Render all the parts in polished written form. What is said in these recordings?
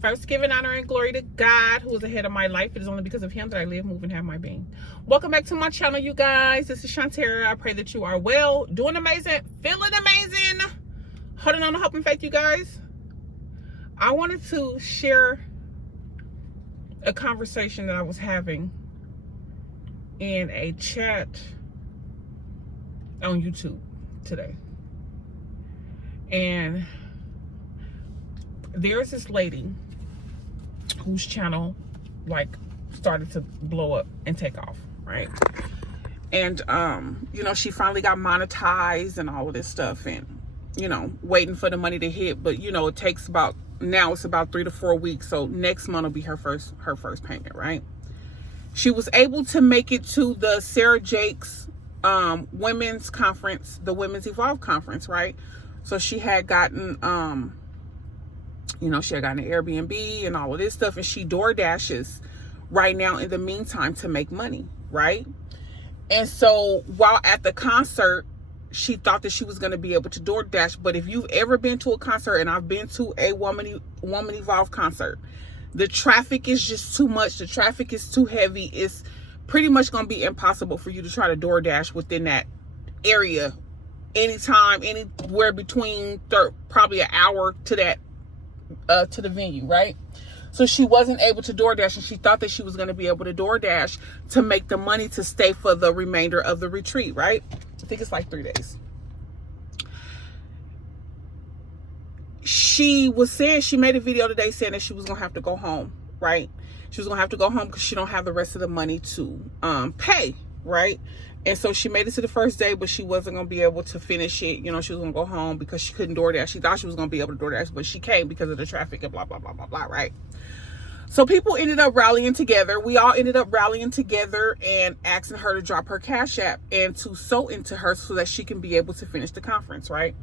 First, giving honor and glory to God, who is ahead of my life. It is only because of Him that I live, move, and have my being. Welcome back to my channel, you guys. This is Shantara. I pray that you are well, doing amazing, feeling amazing, holding on to hope and faith, you guys. I wanted to share a conversation that I was having in a chat on YouTube today. And there's this lady whose channel started to blow up and take off, right? And she finally got monetized and all of this stuff, and waiting for the money to hit. But it takes about 3 to 4 weeks, so next month will be her first payment, right? She was able to make it to the Sarah Jakes women's conference, the Women's Evolve conference, right? So she had gotten she had gotten an Airbnb and all of this stuff, and she door dashes right now in the meantime to make money, right? And so while at the concert, she thought that she was going to be able to door dash. But if you've ever been to a concert, and I've been to a Woman Evolve concert, the traffic is just too much. The traffic is too heavy. It's pretty much going to be impossible for you to try to door dash within that area anytime, anywhere between probably an hour to that to the venue, right? So she wasn't able to DoorDash, and she thought that she was going to be able to DoorDash to make the money to stay for the remainder of the retreat, right? I think it's like 3 days. She was saying, she made a video today saying that she was going to have to go home, right? She was going to have to go home because she don't have the rest of the money to pay, right? And so she made it to the first day, but she wasn't going to be able to finish it. She was going to go home because she couldn't DoorDash. She thought she was going to be able to DoorDash, but she can't because of the traffic and blah, blah, blah, blah, blah, right? So people ended up rallying together. We all ended up rallying together and asking her to drop her Cash App and to sew into her so that she can be able to finish the conference, right?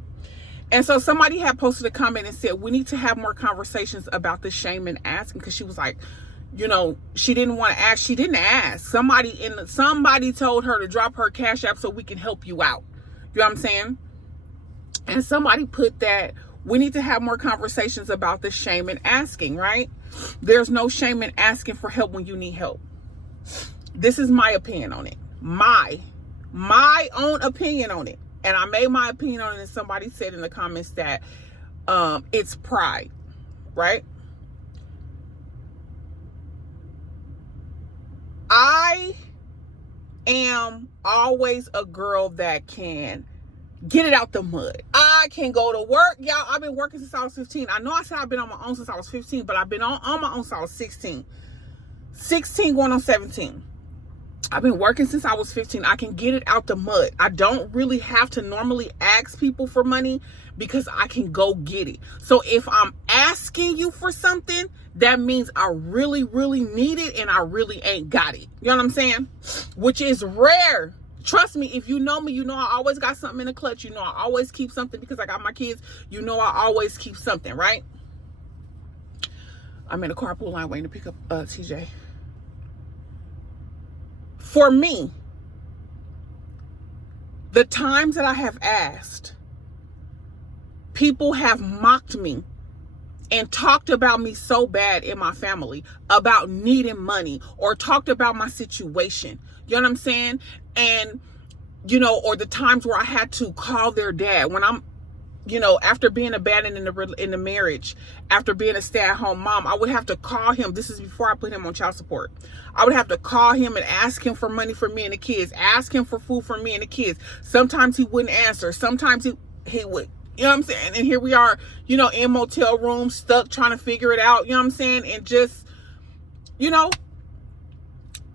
And so somebody had posted a comment and said, we need to have more conversations about the shame in asking, because she was like, she didn't want to ask. She didn't ask. Somebody told her to drop her Cash App so we can help you out. You know what I'm saying? And somebody put that we need to have more conversations about the shame in asking, right? There's no shame in asking for help when you need help. This is my opinion on it. My own opinion on it. And I made my opinion on it, and somebody said in the comments that it's pride, right? I am always a girl that can get it out the mud. I can go to work. Y'all, I've been working since I was 15. I know I said I've been on my own since I was 15, but I've been on my own since I was 16. 16 going on 17. I've been working since I was 15. I can get it out the mud. I don't really have to normally ask people for money because I can go get it. So if I'm asking you for something, that means I really, really need it and I really ain't got it. You know what I'm saying? Which is rare. Trust me, if you know me, you know I always got something in the clutch. You know I always keep something because I got my kids. You know I always keep something, right? I'm in a carpool line waiting to pick up TJ. For me, the times that I have asked, people have mocked me and talked about me so bad in my family about needing money, or talked about my situation. You know what I'm saying? And, or the times where I had to call their dad when I'm, after being abandoned in the marriage, after being a stay-at-home mom, I would have to call him. This is before I put him on child support. I would have to call him and ask him for money for me and the kids, ask him for food for me and the kids. Sometimes he wouldn't answer. Sometimes he would. You know what I'm saying? And here we are, in motel rooms, stuck trying to figure it out. You know what I'm saying? And just,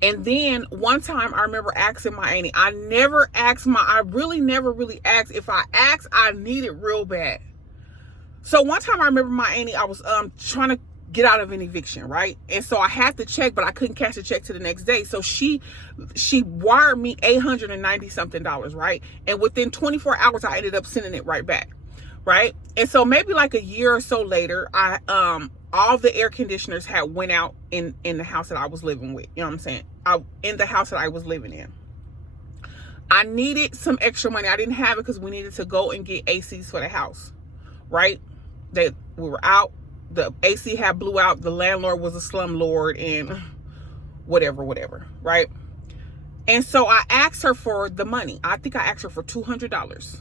And then one time I remember asking my auntie. I really never really asked. If I asked, I need it real bad. So one time I remember my auntie, I was trying to get out of an eviction, right? And so I had the check, but I couldn't cash the check to the next day. So she wired me $890 something, right? And within 24 hours, I ended up sending it right back, right? And so maybe like a year or so later, all the air conditioners had went out in the house that I was living with. You know what I'm saying? In the house that I was living in. I needed some extra money. I didn't have it because we needed to go and get ACs for the house, right? We were out. the AC had blew out, the landlord was a slumlord, and whatever, right? And so I asked her for the money. I think I asked her for $200.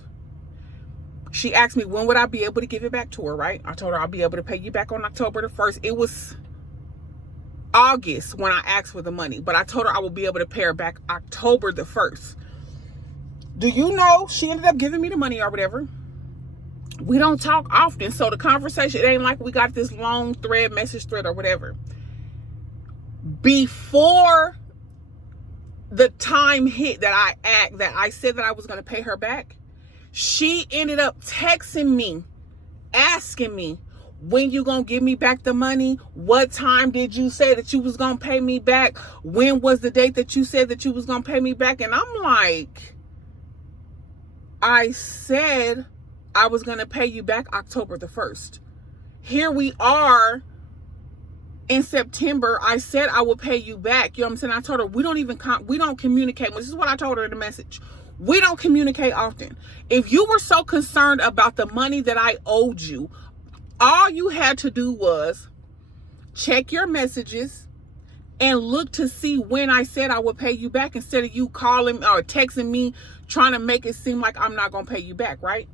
She asked me, when would I be able to give it back to her, right? I told her I'll be able to pay you back on October the 1st. It was August when I asked for the money, but I told her I will be able to pay her back October the 1st. Do you know she ended up giving me the money or whatever? We don't talk often, so the conversation, it ain't like we got this long message thread or whatever. Before the time hit that I said that I was going to pay her back, she ended up texting me, asking me, when you gonna give me back the money? What time did you say that you was gonna pay me back? When was the date that you said that you was gonna pay me back? And I'm like, I said I was gonna pay you back October the 1st. Here we are in September. I said I would pay you back. You know what I'm saying? I told her we don't communicate. This is what I told her in the message. We don't communicate often. If you were so concerned about the money that I owed you, all you had to do was check your messages and look to see when I said I would pay you back, instead of you calling or texting me trying to make it seem like I'm not going to pay you back, right?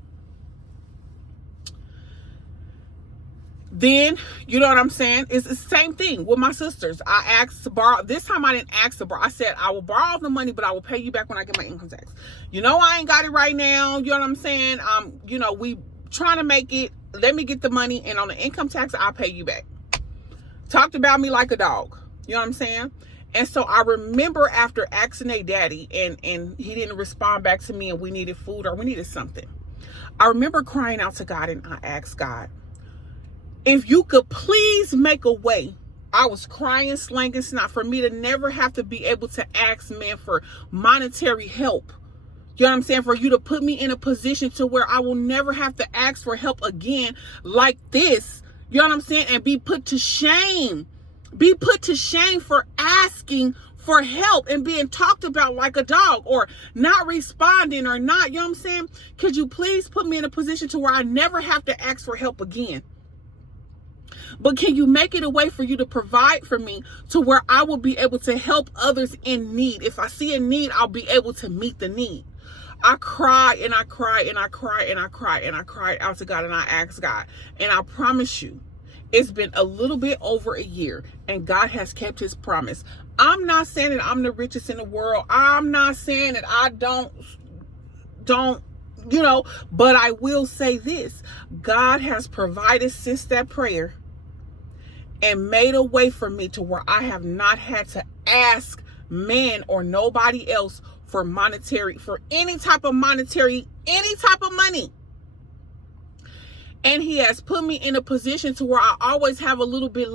Then, you know what I'm saying? It's the same thing with my sisters. I asked to borrow. This time I didn't ask to borrow. I said, I will borrow the money, but I will pay you back when I get my income tax. You know, I ain't got it right now. You know what I'm saying? You know, we trying to make it. Let me get the money, and on the income tax, I'll pay you back. Talked about me like a dog. You know what I'm saying? And so I remember after asking a daddy, and he didn't respond back to me, and we needed food or we needed something. I remember crying out to God, and I asked God, if you could please make a way. I was crying, slanging snot, for me to never have to be able to ask men for monetary help. You know what I'm saying? For you to put me in a position to where I will never have to ask for help again like this. You know what I'm saying? And be put to shame. Be put to shame for asking for help and being talked about like a dog, or not responding, or not, you know what I'm saying? Could you please put me in a position to where I never have to ask for help again? But can you make it a way for you to provide for me to where I will be able to help others in need? If I see a need, I'll be able to meet the need. I cried and I cried and I cried and I cried and I cried out to God, and I asked God. And I promise you, it's been a little bit over a year, and God has kept his promise. I'm not saying that I'm the richest in the world. I'm not saying that I don't, you know, but I will say this. God has provided since that prayer and made a way for me to where I have not had to ask man or nobody else for any type of money. And he has put me in a position to where I always have a little bit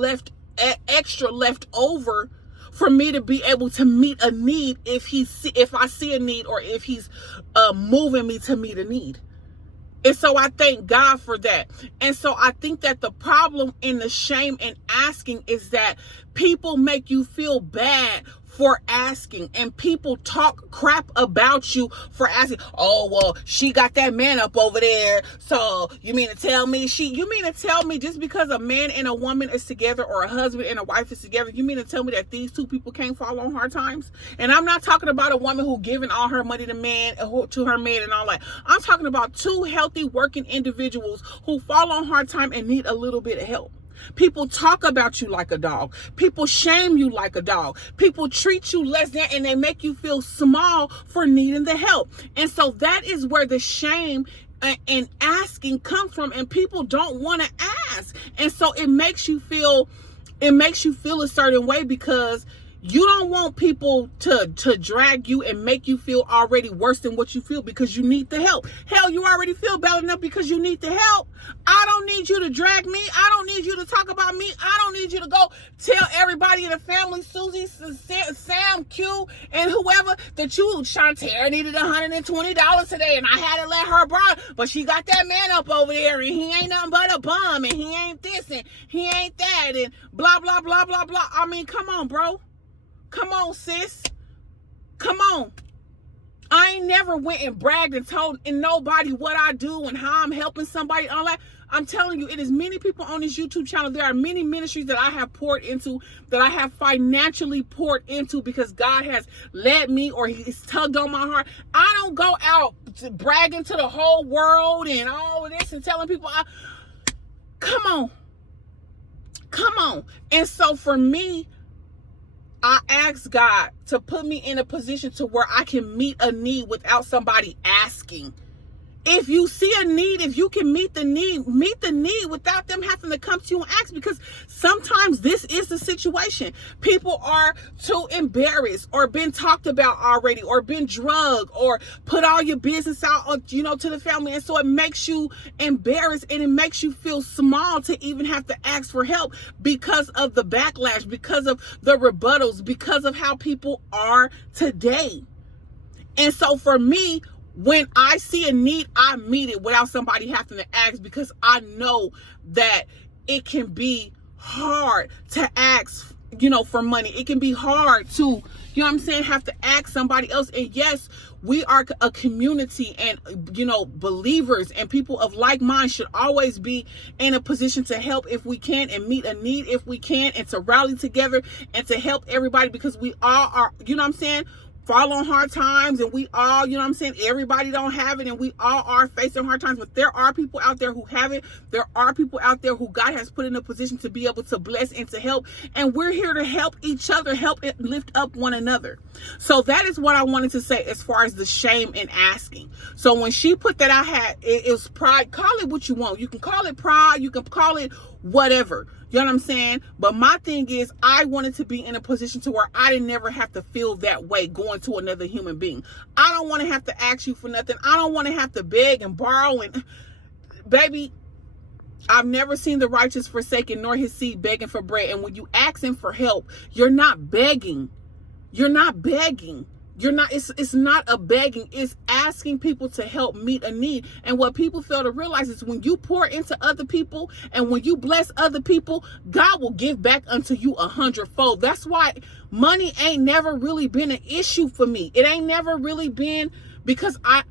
extra left over for me to be able to meet a need if I see a need, or if he's moving me to meet a need. And so I thank God for that. And so I think that the problem in the shame and asking is that people make you feel bad for asking, and people talk crap about you for asking. Oh, well, she got that man up over there. So you mean to tell me just because a man and a woman is together, or a husband and a wife is together, you mean to tell me that these two people can't fall on hard times? And I'm not talking about a woman who giving all her money to her man and all that. I'm talking about two healthy working individuals who fall on hard time and need a little bit of help. People talk about you like a dog. People shame you like a dog. People treat you less than, and they make you feel small for needing the help. And so that is where the shame and asking comes from, and people don't want to ask. And so it makes you feel a certain way, because you don't want people to drag you and make you feel already worse than what you feel, because you need the help. Hell, you already feel bad enough because you need the help. I don't need you to drag me. I don't need you to talk about me. I don't need you to go tell everybody in the family, Susie, Sam, Q, and whoever, that Shantae needed $120 today, and I had to let her borrow, but she got that man up over there, and he ain't nothing but a bum, and he ain't this, and he ain't that, and blah, blah, blah, blah, blah. I mean, come on, bro. Come on, sis. Come on. I ain't never went and bragged and told nobody what I do and how I'm helping somebody. All that. I'm telling you, it is many people on this YouTube channel. There are many ministries that I have poured into, that I have financially poured into because God has led me or He's tugged on my heart. I don't go out bragging to the whole world and all of this and telling people, come on. Come on. And so for me, I ask God to put me in a position to where I can meet a need without somebody asking. If you see a need, if you can meet the need without them having to come to you and ask, because sometimes this is the situation. People are too embarrassed or been talked about already or been drugged or put all your business out, to the family. And so it makes you embarrassed and it makes you feel small to even have to ask for help because of the backlash, because of the rebuttals, because of how people are today. And so for me, when I see a need, I meet it without somebody having to ask, because I know that it can be hard to ask, for money. It can be hard to, have to ask somebody else. And yes, we are a community, and, believers and people of like mind should always be in a position to help if we can and meet a need if we can, and to rally together and to help everybody, because we all are, fall on hard times, and we all, everybody don't have it, and we all are facing hard times. But there are people out there who have it. There are people out there who God has put in a position to be able to bless and to help, and we're here to help each other, help it lift up one another. So that is what I wanted to say as far as the shame in asking. So when she put that, it was pride. Call it what you want. You can call it pride, you can call it whatever. You know what I'm saying? But my thing is, I wanted to be in a position to where I didn't never have to feel that way going to another human being. I don't want to have to ask you for nothing. I don't want to have to beg and borrow. And baby, I've never seen the righteous forsaken, nor his seed begging for bread. And when you asking for help, you're not begging. You're not begging. It's not a begging, it's asking people to help meet a need. And what people fail to realize is when you pour into other people and when you bless other people, God will give back unto you 100-fold. That's why money ain't never really been an issue for me. It ain't never really been, because I'm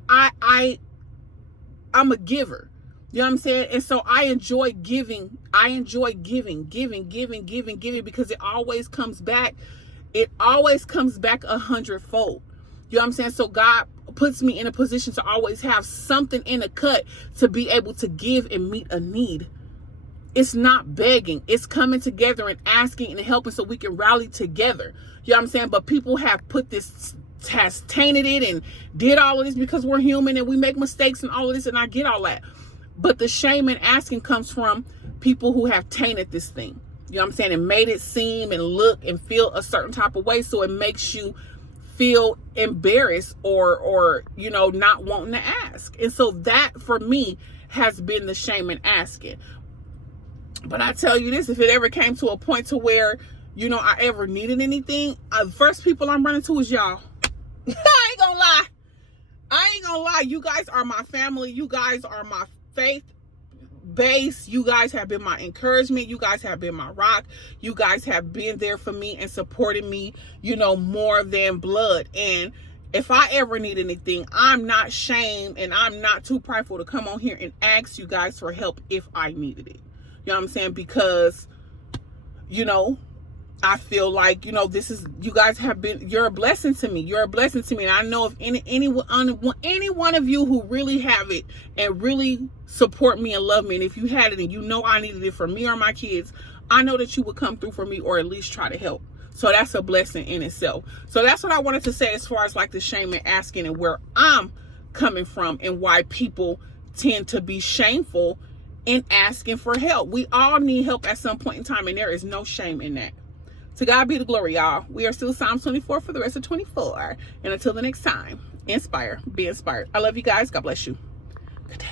a giver. You know what I'm saying? And so I enjoy giving. I enjoy giving, because it always comes back. It always comes back 100-fold. You know what I'm saying? So God puts me in a position to always have something in a cut to be able to give and meet a need. It's not begging. It's coming together and asking and helping so we can rally together. You know what I'm saying? But people have put this, has tainted it and did all of this because we're human and we make mistakes and all of this, and I get all that. But the shame in asking comes from people who have tainted this thing. You know what I'm saying? And made it seem and look and feel a certain type of way. So it makes you feel embarrassed or not wanting to ask. And so that for me has been the shame in asking. But I tell you this, if it ever came to a point to where, I ever needed anything, the first people I'm running to is y'all. I ain't gonna lie. You guys are my family. You guys are my faith base. You guys have been my encouragement. You guys have been my rock. You guys have been there for me and supported me, more than blood. And if I ever need anything, I'm not shamed and I'm not too prideful to come on here and ask you guys for help if I needed it. You know what I'm saying? Because, I feel like, you guys have been, you're a blessing to me. You're a blessing to me. And I know if any one of you who really have it and really support me and love me, and if you had it and I needed it for me or my kids, I know that you would come through for me or at least try to help. So that's a blessing in itself. So that's what I wanted to say as far as like the shame in asking and where I'm coming from and why people tend to be shameful in asking for help. We all need help at some point in time, and there is no shame in that. To God be the glory, y'all. We are still Psalms 24 for the rest of 24. And until the next time, inspire, be inspired. I love you guys. God bless you. Good day.